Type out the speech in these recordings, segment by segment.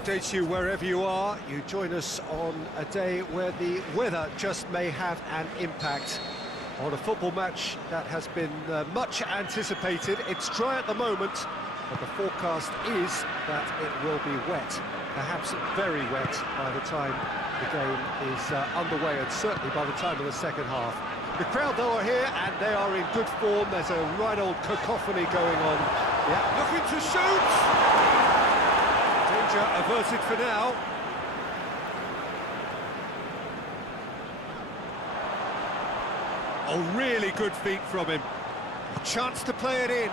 Good day to you wherever you are. You join us on a day where the weather just may have an impact on a football match that has been much anticipated. It's dry at the moment, but the forecast is that it will be wet, perhaps very wet by the time the game is underway, and certainly by the time of the second half. The crowd, though, are here, and they are in good form. There's a right old cacophony going on. Yeah, looking to shoot! Danger averted for now. Oh, really good feet from him. A chance to play it in.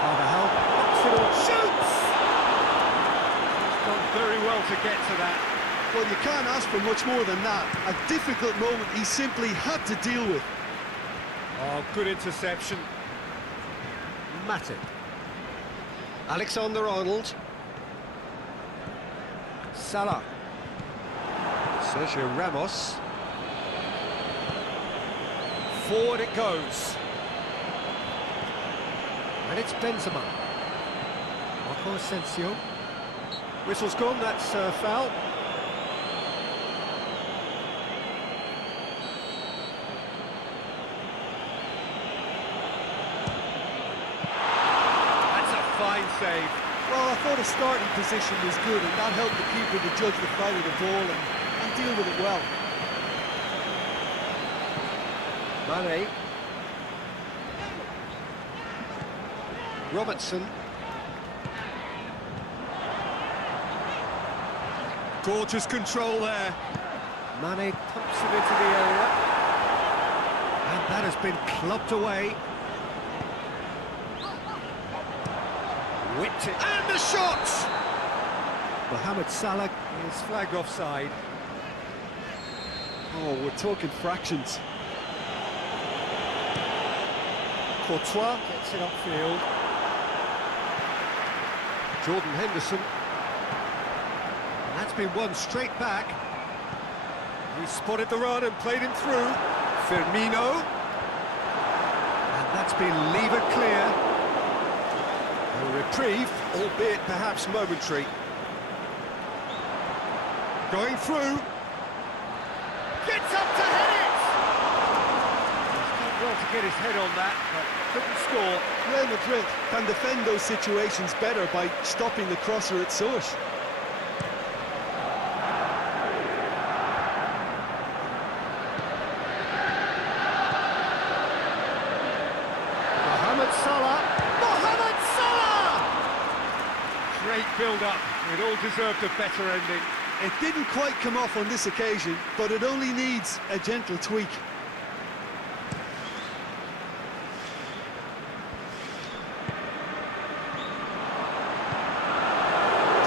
Carvajal knocks it on, shoots! He's done very well to get to that. Well, you can't ask for much more than that. A difficult moment he simply had to deal with. Oh, good interception. Matip. Alexander-Arnold. Salah. Sergio Ramos. Forward it goes. And it's Benzema. Marco Asensio. Whistle's gone, that's foul. Fine save. Well, I thought his starting position was good, and that helped the keeper to judge the flight of the ball and deal with it well. Mane. Robertson. Gorgeous control there. Mane pumps it into the area. And that has been clubbed away. Whipped it, and the shot! Mohamed Salah is flagged offside. Oh, we're talking fractions. Courtois gets it upfield. Jordan Henderson. And that's been won straight back. He spotted the run and played him through. Firmino. And that's been levered clear. A reprieve, albeit perhaps momentary. Going through. Gets up to hit it! He's done well to get his head on that, but couldn't score. Real Madrid can defend those situations better by stopping the crosser at source. Mohamed Salah. Great build-up. It all deserved a better ending. It didn't quite come off on this occasion, but it only needs a gentle tweak.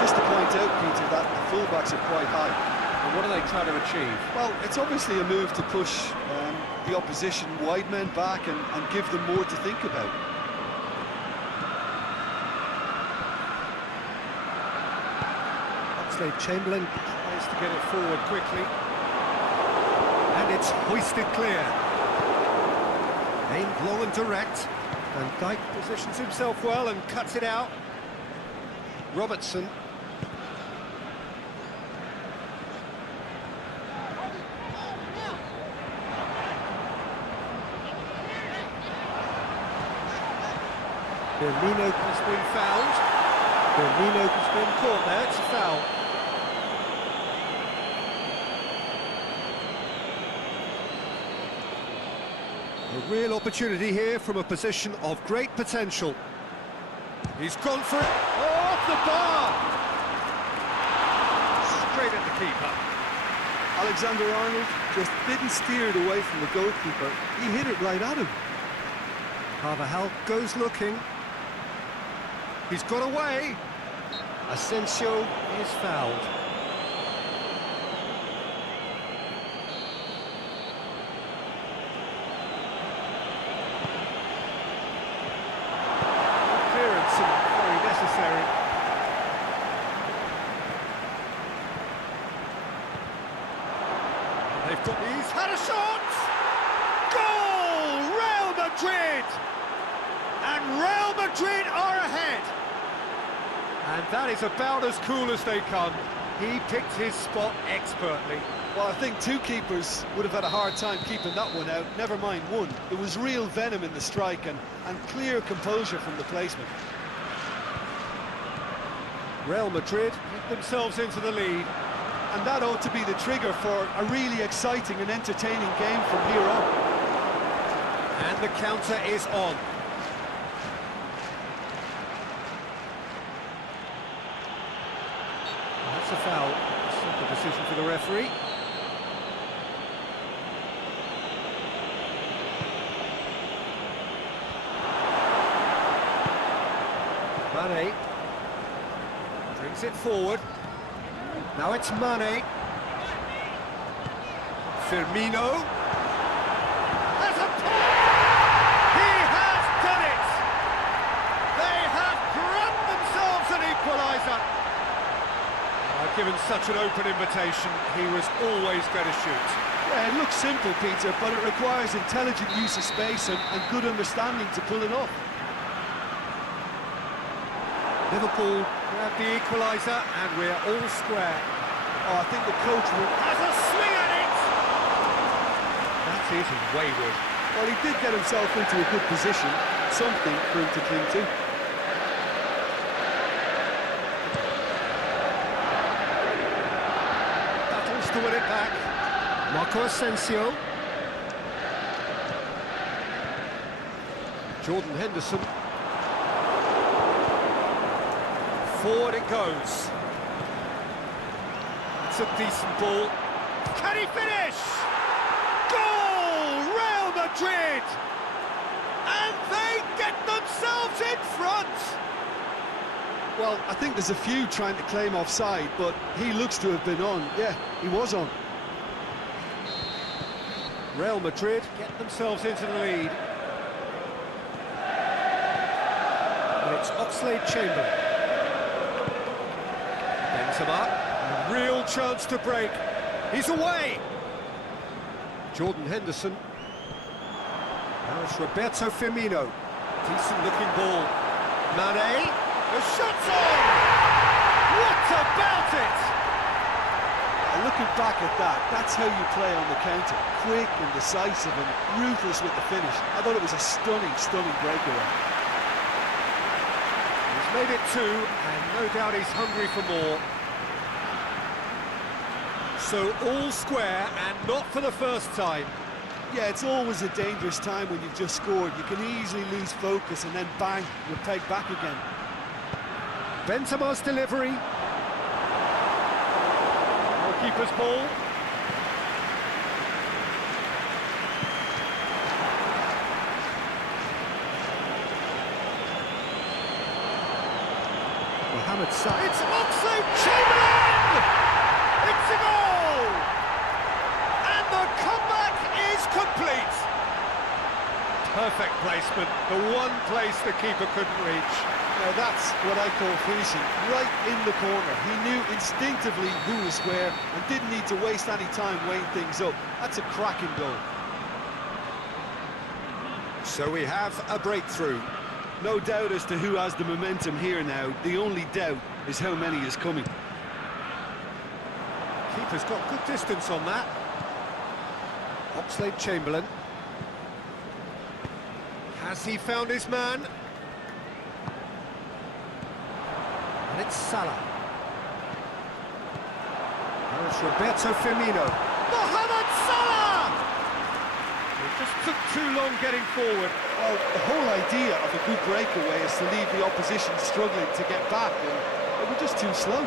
Just to point out, Peter, that the fullbacks are quite high. And what are they trying to achieve? Well, it's obviously a move to push the opposition wide men back and give them more to think about. Chamberlain tries to get it forward quickly, and it's hoisted clear. Aimed long and direct, and Dijk positions himself well and cuts it out. Robertson. Firmino has been fouled. Firmino has been caught there, it's a foul. A real opportunity here from a position of great potential. He's gone for it. Oh, off the bar! Straight at the keeper. Alexander-Arnold just didn't steer it away from the goalkeeper. He hit it right at him. Carvajal goes looking. He's got away. Asensio is fouled. Clearance and very necessary. They've got these. Had a shot! Goal! Real Madrid! And Real Madrid are ahead. And that is about as cool as they come. He picked his spot expertly. Well, I think two keepers would have had a hard time keeping that one out, never mind one. There was real venom in the strike and clear composure from the placement. Real Madrid get themselves into the lead. And that ought to be the trigger for a really exciting and entertaining game from here on. And the counter is on. That's a foul. Simple decision for the referee. Mane brings it forward. Now it's Mane. Firmino. Has a point! He has done it! They have grabbed themselves an equaliser. Given such an open invitation, he was always going to shoot. Yeah, it looks simple, Peter, but it requires intelligent use of space and good understanding to pull it off. Liverpool grab the equaliser and we're all square. Oh, I think the coach has a swing at it! That is wayward. Well, he did get himself into a good position, something for him to cling to. Battles to win it back. Marco Asensio. Jordan Henderson. Forward it goes. It's a decent ball. Can he finish? Goal! Real Madrid! And they get themselves in front! Well, I think there's a few trying to claim offside, but he looks to have been on. Yeah, he was on. Real Madrid get themselves into the lead. And it's Oxlade-Chamberlain. Benzema, a real chance to break. He's away. Jordan Henderson. Now it's Roberto Firmino. Decent looking ball. Mane. The shot's on. What about it? Looking back at that, that's how you play on the counter. Quick and decisive and ruthless with the finish. I thought it was a stunning, stunning breakaway. He's made it two, and no doubt he's hungry for more. So all square, and not for the first time. Yeah, it's always a dangerous time when you've just scored. You can easily lose focus and then bang, you're pegged back again. Benzema's delivery. Goalkeeper's ball. Mohamed Salah. It's Oxlade-Chamberlain! It's a goal! And the comeback is complete. Perfect placement, the one place the keeper couldn't reach. Now that's what I call finishing, right in the corner. He knew instinctively who was where and didn't need to waste any time weighing things up. That's a cracking goal. So we have a breakthrough. No doubt as to who has the momentum here now. The only doubt is how many is coming. Keeper's got good distance on that. Oxlade-Chamberlain. Has he found his man? And it's Salah. Now it's Roberto Firmino. Mohamed Salah! It just took too long getting forward. Well, the whole idea of a good breakaway is to leave the opposition struggling to get back, and they were just too slow.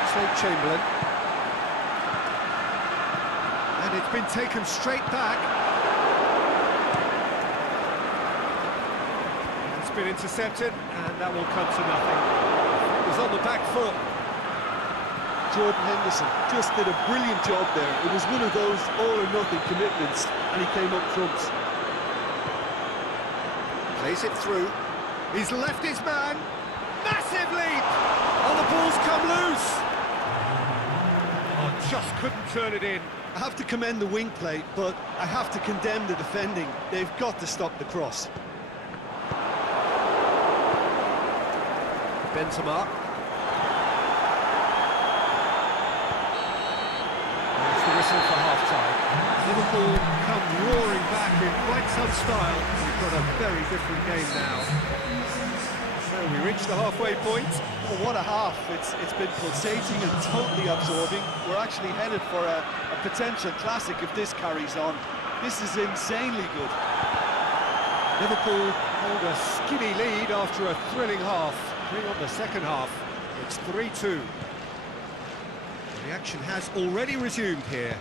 Oxlade-Chamberlain. And it's been taken straight back. It's been intercepted, and that will come to nothing. It was on the back foot. Jordan Henderson just did a brilliant job there. It was one of those all-or-nothing commitments, and he came up trumps. Plays it through. He's left his man. Massive leap! Oh, the ball's come loose. Oh, just couldn't turn it in. I have to commend the wing play, but I have to condemn the defending. They've got to stop the cross. Benzema. There's the whistle for half-time. Liverpool come roaring back in quite some style. We've got a very different game now. So we reach the halfway point. Oh, what a half. It's been pulsating and totally absorbing. We're actually headed for a potential classic if this carries on. This is insanely good. Liverpool hold a skinny lead after a thrilling half. Bring on the second half. It's 3-2. The action has already resumed here.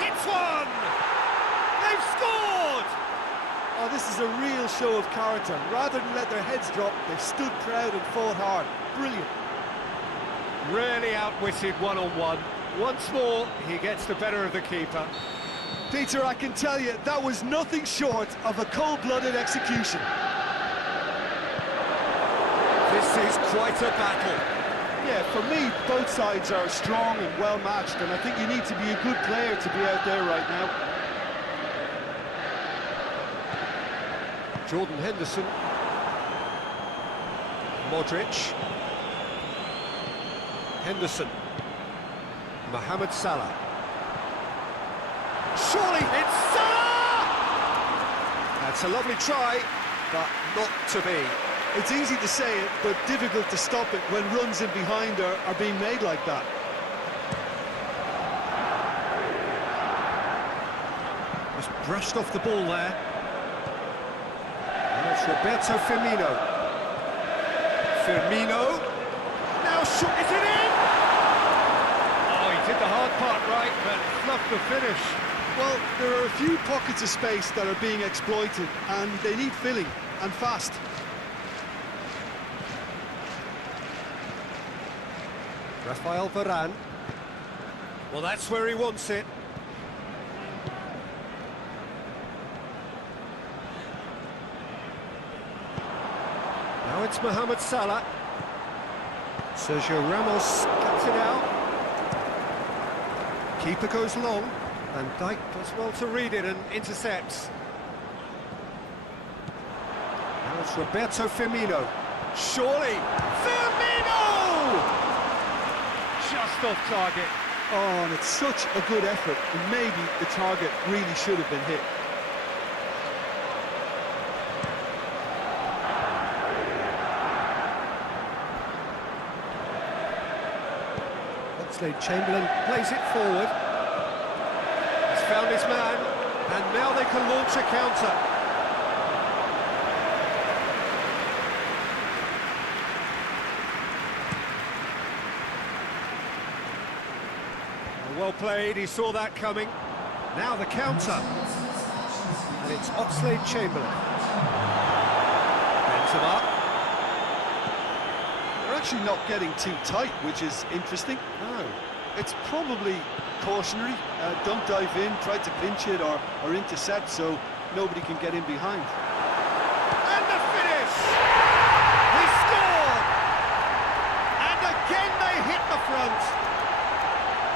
It's one! They've scored! Oh, this is a real show of character. Rather than let their heads drop, they've stood proud and fought hard. Brilliant. Really outwitted one-on-one. Once more, he gets the better of the keeper. Peter, I can tell you, that was nothing short of a cold-blooded execution. This is quite a battle. Yeah, for me, both sides are strong and well-matched, and I think you need to be a good player to be out there right now. Jordan Henderson. Modric. Henderson. Mohamed Salah. Surely it's Salah! That's a lovely try, but not to be. It's easy to say it, but difficult to stop it when runs in behind are being made like that. Just brushed off the ball there. And it's Roberto Firmino. Firmino. Now is it in? Oh, he did the hard part right, but fluffed the finish. Well, there are a few pockets of space that are being exploited, and they need filling, and fast. Rafael Varane. Well, that's where he wants it. Now it's Mohamed Salah. Sergio Ramos cuts it out. Keeper goes long. Van Dijk does well to read it and intercepts. Now it's Roberto Firmino. Surely! Firmino! Just off target. Oh, and it's such a good effort, and maybe the target really should have been hit. Oxlade-Chamberlain plays it forward. He's found his man, and now they can launch a counter. Well played, he saw that coming. Now the counter. And it's Oxlade-Chamberlain. Benzema. They're actually not getting too tight, which is interesting. No. It's probably cautionary. Don't dive in, try to pinch it or intercept so nobody can get in behind. And the finish! He scored! And again they hit the front.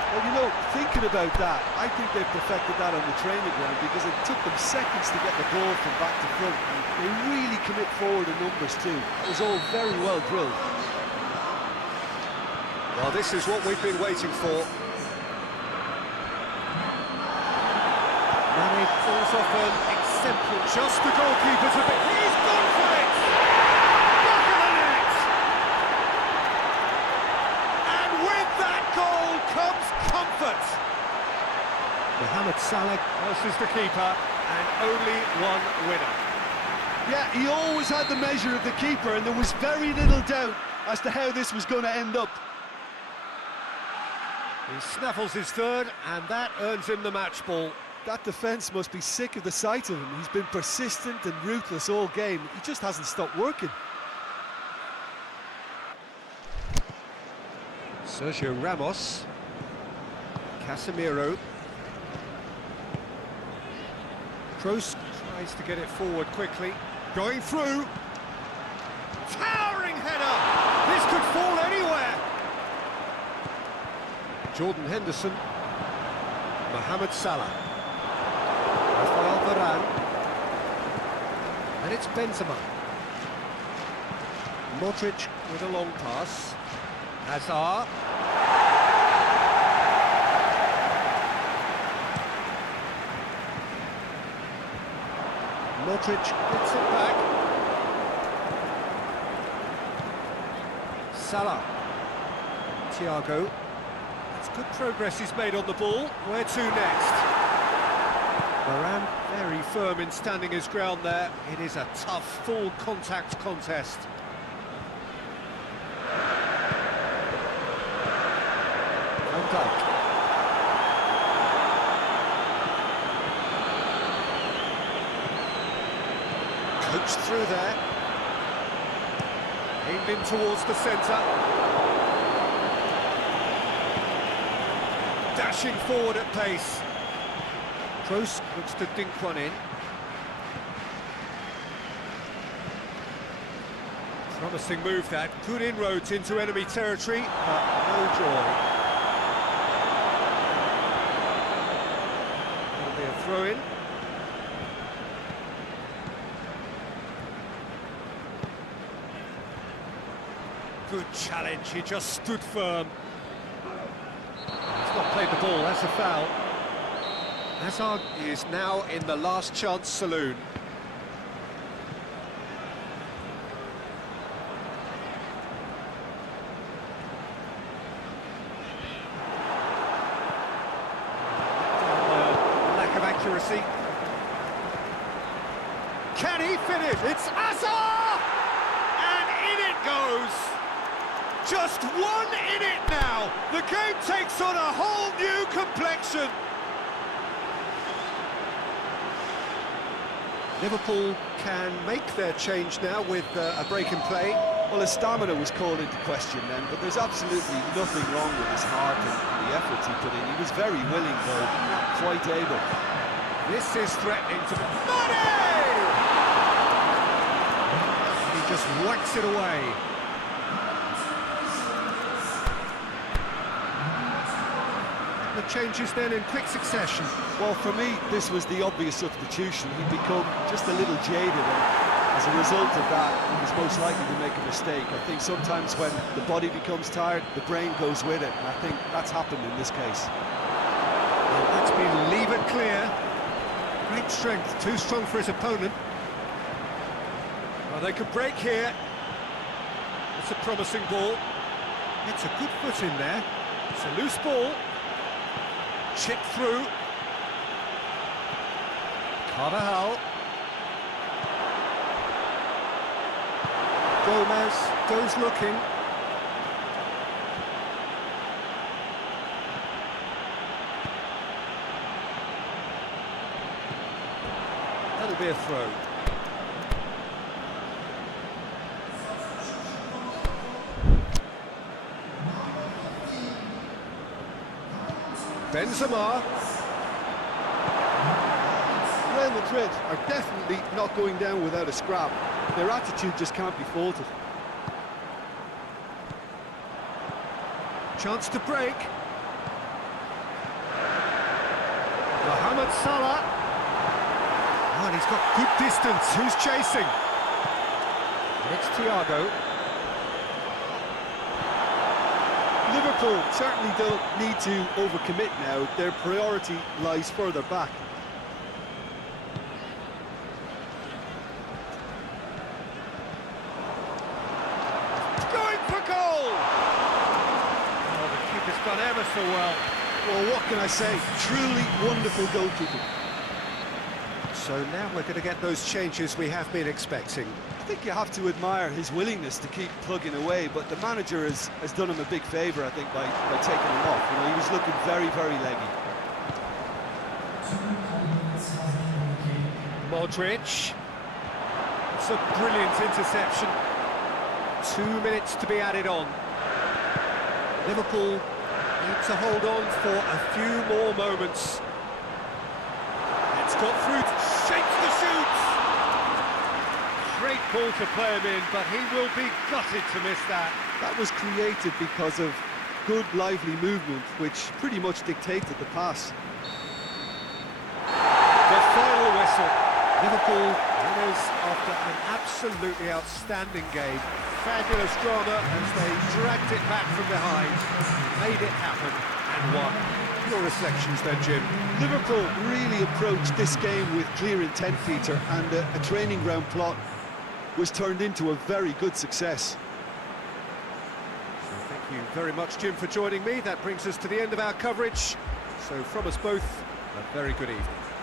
Well, you know, thinking about that, I think they've perfected that on the training ground because it took them seconds to get the ball from back to front. And they really commit forward in numbers too. It was all very well drilled. Well, this is what we've been waiting for. Mane falls off an exemplary... Just the goalkeeper's a bit... He's gone for it! Back of the net! And with that goal comes comfort. Mohamed Salah versus the keeper, and only one winner. Yeah, he always had the measure of the keeper, and there was very little doubt as to how this was going to end up. He snaffles his third, and that earns him the match ball. That defence must be sick of the sight of him. He's been persistent and ruthless all game. He just hasn't stopped working. Sergio Ramos. Casemiro. Kroos tries to get it forward quickly. Going through. Towering header! This could fall anywhere. Jordan Henderson, Mohamed Salah, Rafael Varane, and it's Benzema. Modric with a long pass. Hazard. Modric gets it back. Salah. Thiago. It's good progress he's made on the ball. Where to next? Varane very firm in standing his ground there. It is a tough, full contact contest. Van Dijk. Coached through there. Aimed in towards the centre. Dashing forward at pace. Kroos looks to dink one in. Promising move that. Good inroads into enemy territory, but no joy. That'll be a throw-in. Good challenge, he just stood firm. He's not played the ball, that's a foul. Hazard is now in the last chance saloon. Lack of accuracy. Can he finish? It's Hazard! And in it goes! Just one in it now. The game takes on a whole new complexion. Liverpool can make their change now with a break in play. Well, his stamina was called into question then, but there's absolutely nothing wrong with his heart and the efforts he put in. He was very willing, though, not quite able. This is threatening to be... Money! He just whacks it away. The changes then in quick succession. Well, for me, this was the obvious substitution. He'd become just a little jaded, and as a result of that, he was most likely to make a mistake. I think sometimes when the body becomes tired, the brain goes with it, and I think that's happened in this case. Well, that's been lever clear. Great strength, too strong for his opponent. Well, they could break here. It's a promising ball. It's a good foot in there. It's a loose ball. Chip through. Carvajal. Gomez goes looking. That'll be a throw. Benzema. Real Madrid are definitely not going down without a scrap. Their attitude just can't be faulted. Chance to break. Mohamed Salah. Oh, and he's got good distance. Who's chasing? It's Thiago. Liverpool certainly don't need to overcommit now. Their priority lies further back. Going for goal! Oh, the keeper's done ever so well. Well, what can I say? Truly wonderful goalkeeping. So now we're going to get those changes we have been expecting. I think you have to admire his willingness to keep plugging away, but the manager has done him a big favour, I think, by taking him off. You know, he was looking very, very leggy. Modric. It's a brilliant interception. 2 minutes to be added on. Liverpool need to hold on for a few more moments. It's got through, shakes the shoots. Great ball to play him in, but he will be gutted to miss that. That was created because of good, lively movement, which pretty much dictated the pass. The final whistle. Liverpool winners after an absolutely outstanding game. Fabulous drama as they dragged it back from behind, made it happen and won. Your reflections then, Jim? Liverpool really approached this game with clear intent, Peter, and a training ground plot was turned into a very good success. So thank you very much, Jim, for joining me. That brings us to the end of our coverage. So from us both, a very good evening.